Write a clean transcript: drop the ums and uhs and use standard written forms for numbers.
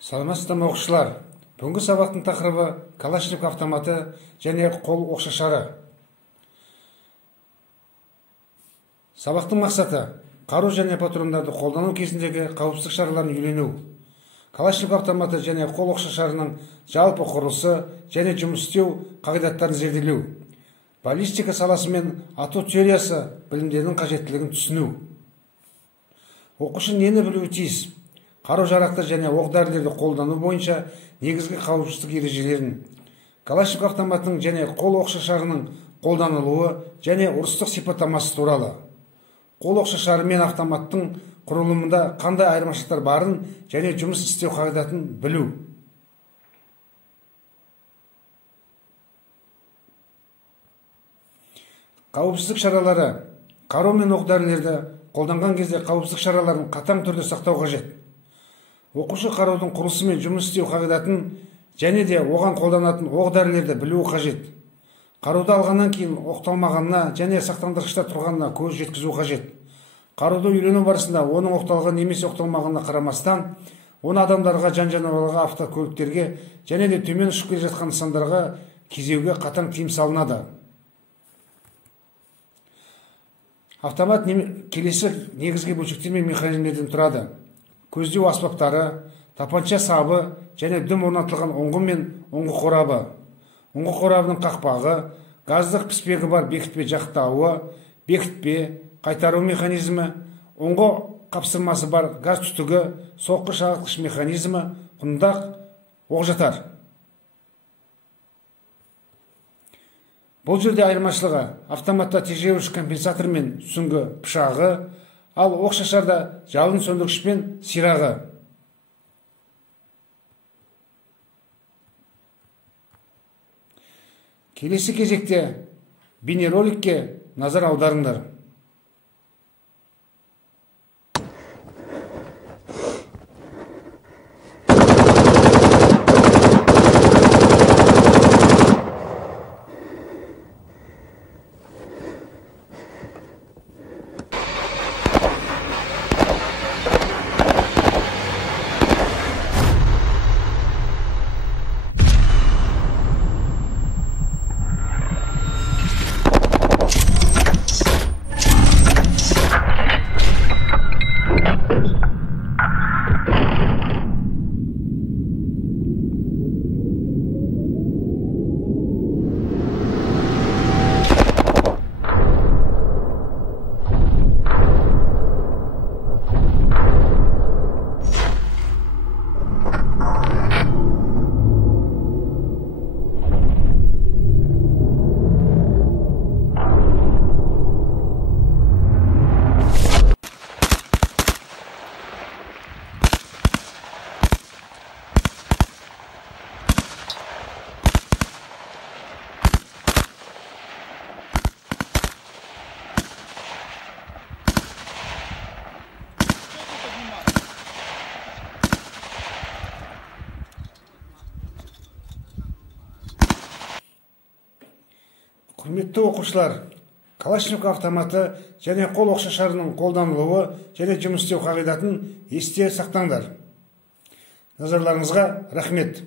Саламатсыздар ма оқушылар? Бүгінгі сабақтың тақырыбы Калашников автоматы және қол оқшашары. Сабақтың мақсаты қару және патрондарды қолдану кезіндегі қауіпсіздік шараларын үйрену. Калашников автоматы және қол оқшашарының жалпы құрылысы және жұмыс істеу қағидаттарын зерделеу. Баллистика саласы мен ату теориясы білімдерінің қажеттілігін түсіну. Оқушы нені білуі тиіс? Қару-жарақты және оқ-дәрілерді қолдану бойынша негізгі қауіпсіздік ережелерін, Калашников автоматының және қол оқшашарының қолданылуы және ұрыстық сипаттамасы туралы, қол оқшашары мен автоматтың құрылымында қандай айырмашылықтар барын және жұмыс істеу қағидатын білу. Қауіпсіздік шаралары. Қару мен оқ-дәрілерді қолданған кезде қауіпсіздік шараларын қатаң түрде сақтау қажет. Оқушы қарудың құрылысы мен жұмыс істеу қағидатын және де оған қолданатын оқ-дәрілерді білуі қажет. Қаруды алғаннан кейін оқталмағанына және сақтандырғышта тұрғанына көз жеткізу қажет. Қаруды үйрену барысында оның оқталған немесе оқталмағанына қарамастан, оны адамдарға, жан-жануарларға, автокөліктерге және де төмен ұшып келе жатқан нысандарға кезеуге қатаң тыйым салынады. Автомат келесі негізгі бөлшектер мен механизмдерден тұрады. Көздеу аспаптары, тапанша сабы және дүм орнатылған ұңғы мен ұңғы қорабы. Ұңғы қорабының қақпағы, газдық піспегі бар бекітпе жақтауы, бекітпе, қайтару механизмі, ұңғы қапсырмасы бар газ түтігі, соққы шағылтқыш механизмі, құндақ, оқжатар. Бұл жерде айырмашылығы автоматта тежеуіш компенсатор мен сүңгі пышағы, ал оқшашарда жалын сөндіргіш пен сирағы. Келесі кезекте бейнероликке назар аударыңдар. Құрметті оқушылар, Калашников автоматы және қол оқшашарының қолданылуы және жұмыс істеу қағидатын есте сақтаңдар. Назарларыңызға рахмет.